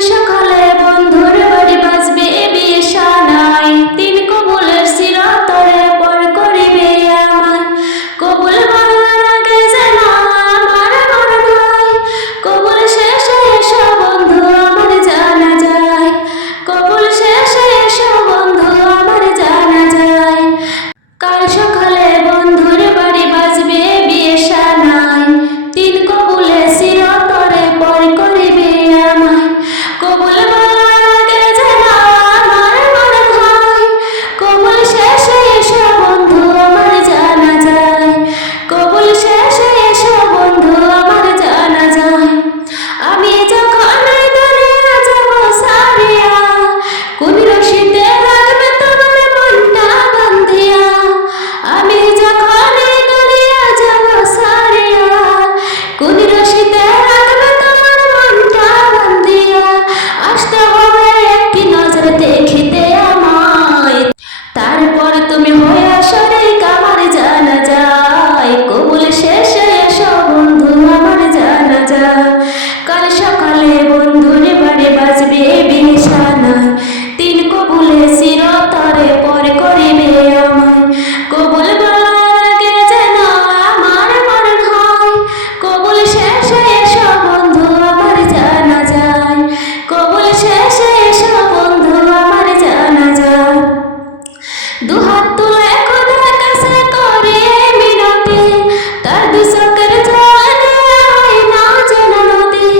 সকালে বন্ধুর বাড়ি বাজবে বিয়ে সানাই, তিন কবুলের চিরতরে পর করিবে আমায়। কবুল বলার আগে যেন আমার মরণ হয়, কবুল শেষে এসো বন্ধু আমার জানা যায়, কবুল শেষে এসো বন্ধু আমার জানা যায়। কাল সকালে বন্ধুর বাড়ি বাজবে বিয়ে সানাই, তিন কবুলে চিরতরে পর করিবে আমায়। কবুল বলার আগে যেন আমার মরণ হয়, কবুল শেষে এসো বন্ধু আমার জানা যায়, কবুল শেষে এসো বন্ধু আমার জানা যায়। আমি যখন দুনিয়া যাব সারিয়া, কোন রশিতে রাখবে তোমার মনটা বান্ধিয়া। আমি যখন দুনিয়া যাব সারিয়া, কোন রশিতে রাখবে তোমার মনটা বান্ধিয়া। আসতে হবে একটি নজর দেখিতে আমায়, তারপর তুমি হয়ে শরীক আমার জানা যায়। কবুল শেষে এসো বন্ধু আমার জানা যায়। কাল সকালে বন্ধুর বাড়ি বাজবে বিয়ে সানাই, তিন কবুলে চিরতরে পর করিবে আমায়। কবুল বলার আগে যেন আমার মরণ হয়, কবুল শেষে এসো বন্ধু আমার জানা যায়, কবুল শেষে এসো বন্ধু আমার জানা যায়। দুহাত তুলে খোদার কাছে করে মিনতি, তার দুই চোখের জল দেয়া হয় না যেন নদী।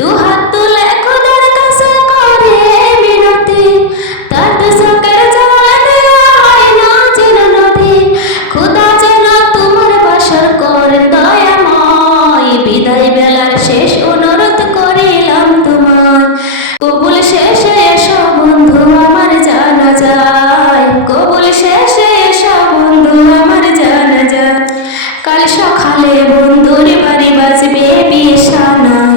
দুহাত তুলে খোদার কাছে করে মিনতি, তার দুই চোখের জল দেয়া হয় না যেন নদী। খোদা যেন তোমার বাসর করেন দয়াময়, বিদায় বেলার শেষ অনুরোধ করিলাম তোমায়। কবুল শেষে এসো বন্ধু আমার জানা যায়, কবুল শেষে এসো বন্ধু আমার জানা যায়। কাল সকালে বন্ধুর বাড়ি বাজবে বিয়ে সানাই,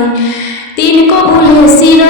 তিন কবুলে চির